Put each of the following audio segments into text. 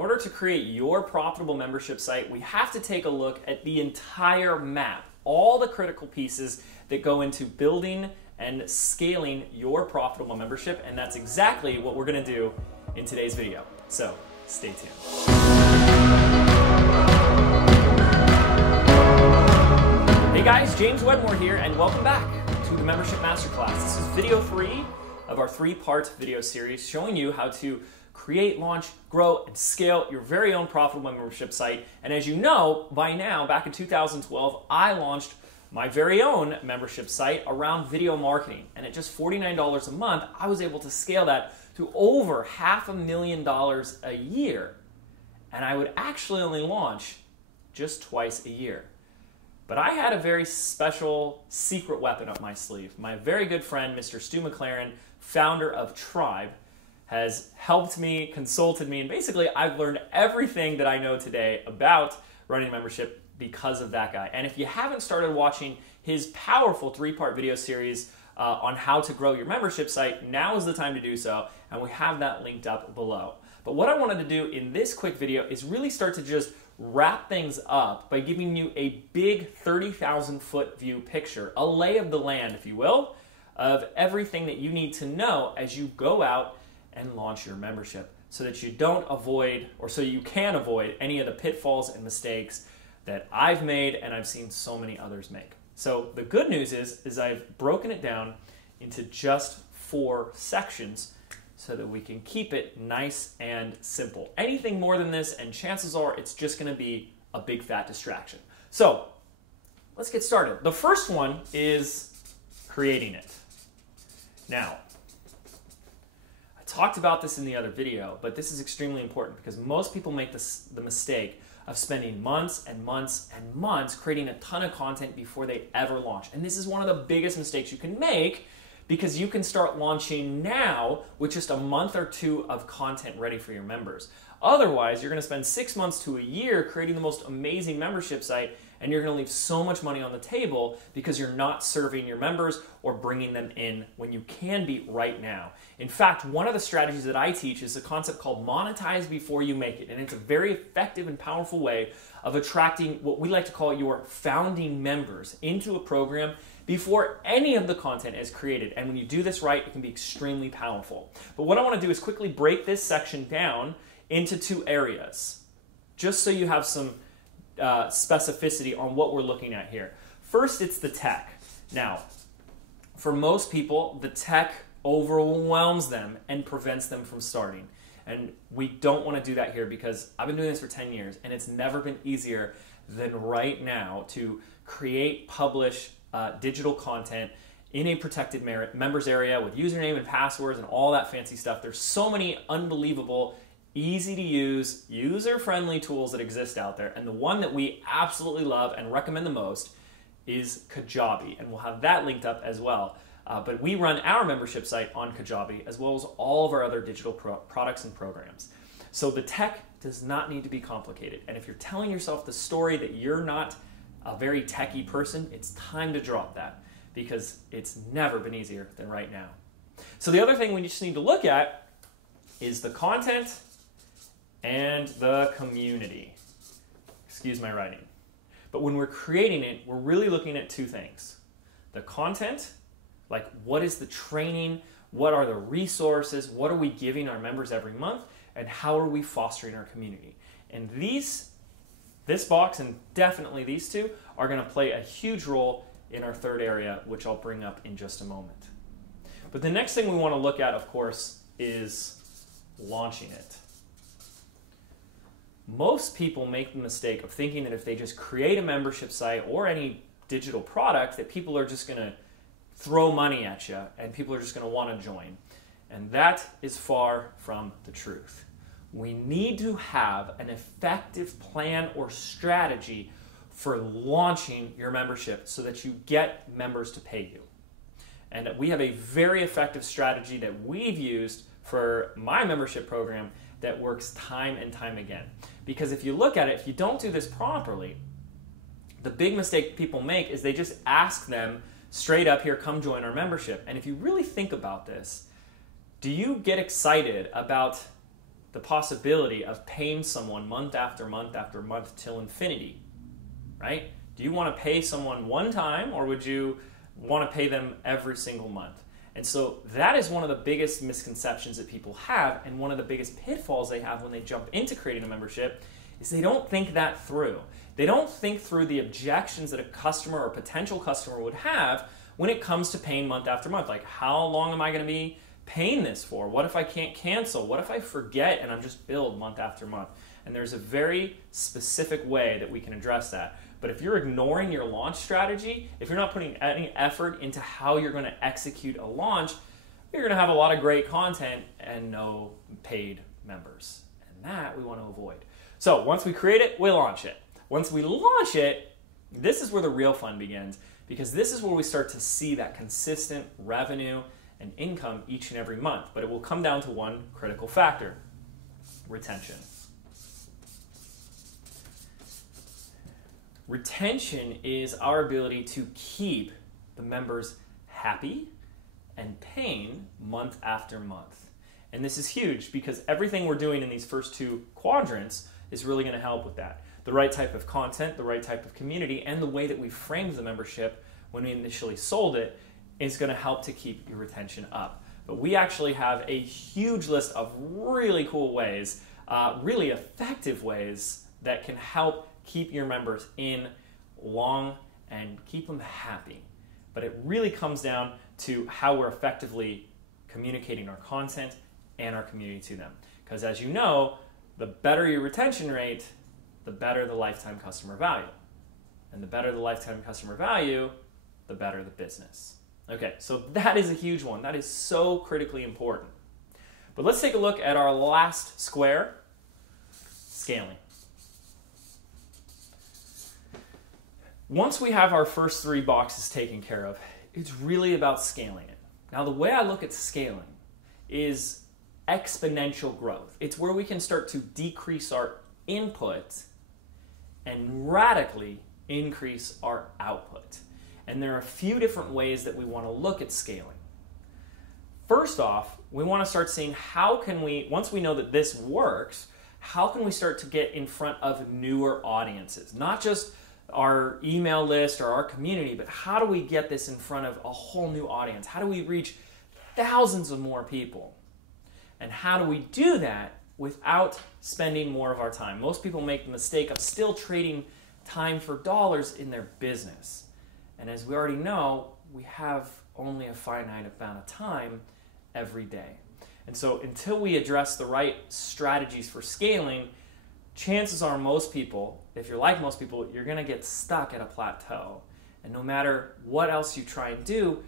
order to create your profitable membership site, we have to take a look at the entire map, all the critical pieces that go into building and scaling your profitable membership, and that's exactly what we're going to do in today's video. So stay tuned. Hey guys, James Wedmore here, and welcome back to the Membership Masterclass. This is video 3 of our 3-part video series showing you how to create, launch, grow, and scale your very own profitable membership site. And as you know, by now, back in 2012, I launched my very own membership site around video marketing. And at just $49 a month, I was able to scale that to over $500,000 a year. And I would actually only launch just twice a year. But I had a very special secret weapon up my sleeve. My very good friend, Mr. Stu McLaren, founder of Tribe, has helped me, consulted me, and basically I've learned everything that I know today about running a membership because of that guy. And if you haven't started watching his powerful 3-part video series on how to grow your membership site, now is the time to do so, and we have that linked up below. But what I wanted to do in this quick video is really start to just wrap things up by giving you a big 30,000 foot view picture, a lay of the land, if you will, of everything that you need to know as you go out and launch your membership, so that you don't avoid, or so you can avoid, any of the pitfalls and mistakes that I've made and I've seen so many others make. So the good news is I've broken it down into just 4 sections so that we can keep it nice and simple. Anything more than this, and chances are it's just going to be a big fat distraction. So let's get started. The first one is creating it. Now, talked about this in the other video, but this is extremely important because most people make the mistake of spending months and months and months creating a ton of content before they ever launch. And this is one of the biggest mistakes you can make, because you can start launching now with just a month or 2 of content ready for your members. Otherwise, you're going to spend 6 months to a year creating the most amazing membership site, and you're going to leave so much money on the table because you're not serving your members or bringing them in when you can be right now. In fact, one of the strategies that I teach is a concept called monetize before you make it. And it's a very effective and powerful way of attracting what we like to call your founding members into a program before any of the content is created. And when you do this right, it can be extremely powerful. But what I want to do is quickly break this section down into 2 areas, just so you have some specificity on what we're looking at here. First, it's the tech. Now, for most people, the tech overwhelms them and prevents them from starting. And we don't want to do that here, because I've been doing this for 10 years and it's never been easier than right now to create, publish digital content in a protected members area with username and passwords and all that fancy stuff. There's so many unbelievable, easy to use, user-friendly tools that exist out there, and the one that we absolutely love and recommend the most is Kajabi, and we'll have that linked up as well. But we run our membership site on Kajabi, as well as all of our other digital products and programs. So the tech does not need to be complicated, and if you're telling yourself the story that you're not a very techie person, it's time to drop that, because it's never been easier than right now. So the other thing we just need to look at is the content and the community. Excuse my writing. But when we're creating it, we're really looking at 2 things. The content, like what is the training, what are the resources, what are we giving our members every month, and how are we fostering our community. And this box, and definitely these 2, are going to play a huge role in our 3rd area, which I'll bring up in just a moment. But the next thing we want to look at, of course, is launching it. Most people make the mistake of thinking that if they just create a membership site or any digital product, that people are just going to throw money at you and people are just going to want to join. And that is far from the truth. We need to have an effective plan or strategy for launching your membership so that you get members to pay you. And we have a very effective strategy that we've used for my membership program that works time and time again. Because if you look at it, if you don't do this properly, the big mistake people make is they just ask them straight up, here, come join our membership. And if you really think about this, do you get excited about the possibility of paying someone month after month after month till infinity, right? Do you want to pay someone one time, or would you want to pay them every single month? And so that is one of the biggest misconceptions that people have, and one of the biggest pitfalls they have when they jump into creating a membership is they don't think that through. They don't think through the objections that a customer or potential customer would have when it comes to paying month after month. Like, how long am I going to be paying this for? What if I can't cancel? What if I forget and I'm just billed month after month? And there's a very specific way that we can address that. But if you're ignoring your launch strategy, if you're not putting any effort into how you're going to execute a launch, you're going to have a lot of great content and no paid members. And that we want to avoid. So once we create it, we launch it. Once we launch it, this is where the real fun begins, because this is where we start to see that consistent revenue and income each and every month. But it will come down to one critical factor: retention. Retention is our ability to keep the members happy and paying month after month. And this is huge, because everything we're doing in these first two quadrants is really going to help with that. The right type of content, the right type of community, and the way that we framed the membership when we initially sold it is going to help to keep your retention up. But we actually have a huge list of really cool ways, really effective ways that can help keep your members in long and keep them happy. But it really comes down to how we're effectively communicating our content and our community to them. Because as you know, the better your retention rate, the better the lifetime customer value. And the better the lifetime customer value, the better the business. Okay, so that is a huge one. That is so critically important. But let's take a look at our last square, scaling. Once we have our first three boxes taken care of, it's really about scaling it. Now, the way I look at scaling is exponential growth. It's where we can start to decrease our input and radically increase our output. And there are a few different ways that we want to look at scaling. First off, we want to start seeing how can we, once we know that this works, how can we start to get in front of newer audiences? Not just our email list or our community, but how do we get this in front of a whole new audience? How do we reach thousands of more people? And how do we do that without spending more of our time? Most people make the mistake of still trading time for dollars in their business. And as we already know, we have only a finite amount of time every day. And so until we address the right strategies for scaling, chances are most people, if you're like most people, you're going to get stuck at a plateau. And no matter what else you try and do,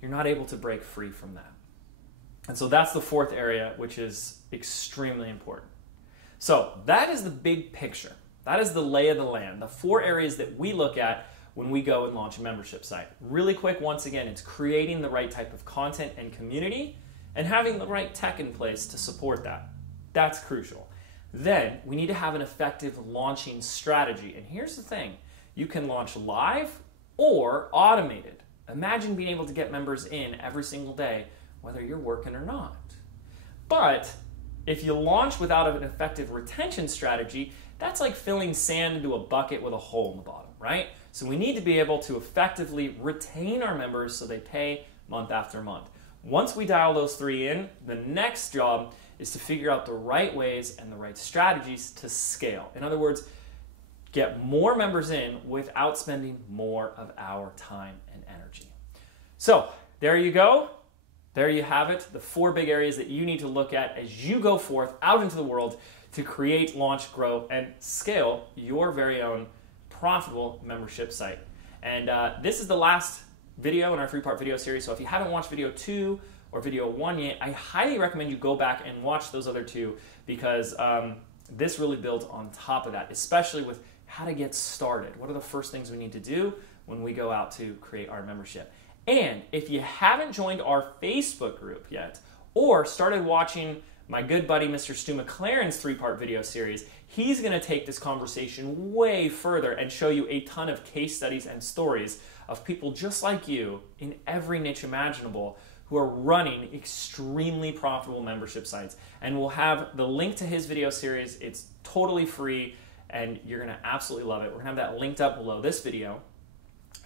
you're not able to break free from that. And so that's the fourth area, which is extremely important. So that is the big picture. That is the lay of the land, the four areas that we look at when we go and launch a membership site. Really quick, once again, it's creating the right type of content and community and having the right tech in place to support that. That's crucial. Then we need to have an effective launching strategy. And here's the thing. You can launch live or automated. Imagine being able to get members in every single day, whether you're working or not. But if you launch without an effective retention strategy, that's like filling sand into a bucket with a hole in the bottom, right? So we need to be able to effectively retain our members so they pay month after month. Once we dial those three in, the next job is to figure out the right ways and the right strategies to scale. In other words, get more members in without spending more of our time and energy. So there you go. There you have it, the four big areas that you need to look at as you go forth out into the world to create, launch, grow, and scale your very own profitable membership site. And this is the last video in our three-part video series, so if you haven't watched video 2 or video 1 yet, I highly recommend you go back and watch those other two, because this really builds on top of that, especially with how to get started. What are the first things we need to do when we go out to create our membership? And if you haven't joined our Facebook group yet, or started watching my good buddy Mr. Stu McLaren's three-part video series, he's going to take this conversation way further and show you a ton of case studies and stories of people just like you in every niche imaginable who are running extremely profitable membership sites. And we'll have the link to his video series. It's totally free and you're gonna absolutely love it. We're gonna have that linked up below this video,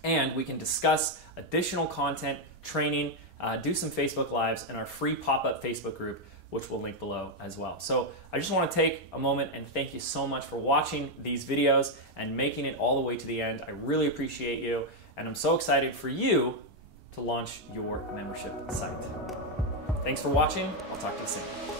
and we can discuss additional content, training, do some Facebook Lives in our free pop-up Facebook group, which we'll link below as well. So I just wanna take a moment and thank you so much for watching these videos and making it all the way to the end. I really appreciate you, and I'm so excited for you to launch your membership site. Thanks for watching. I'll talk to you soon.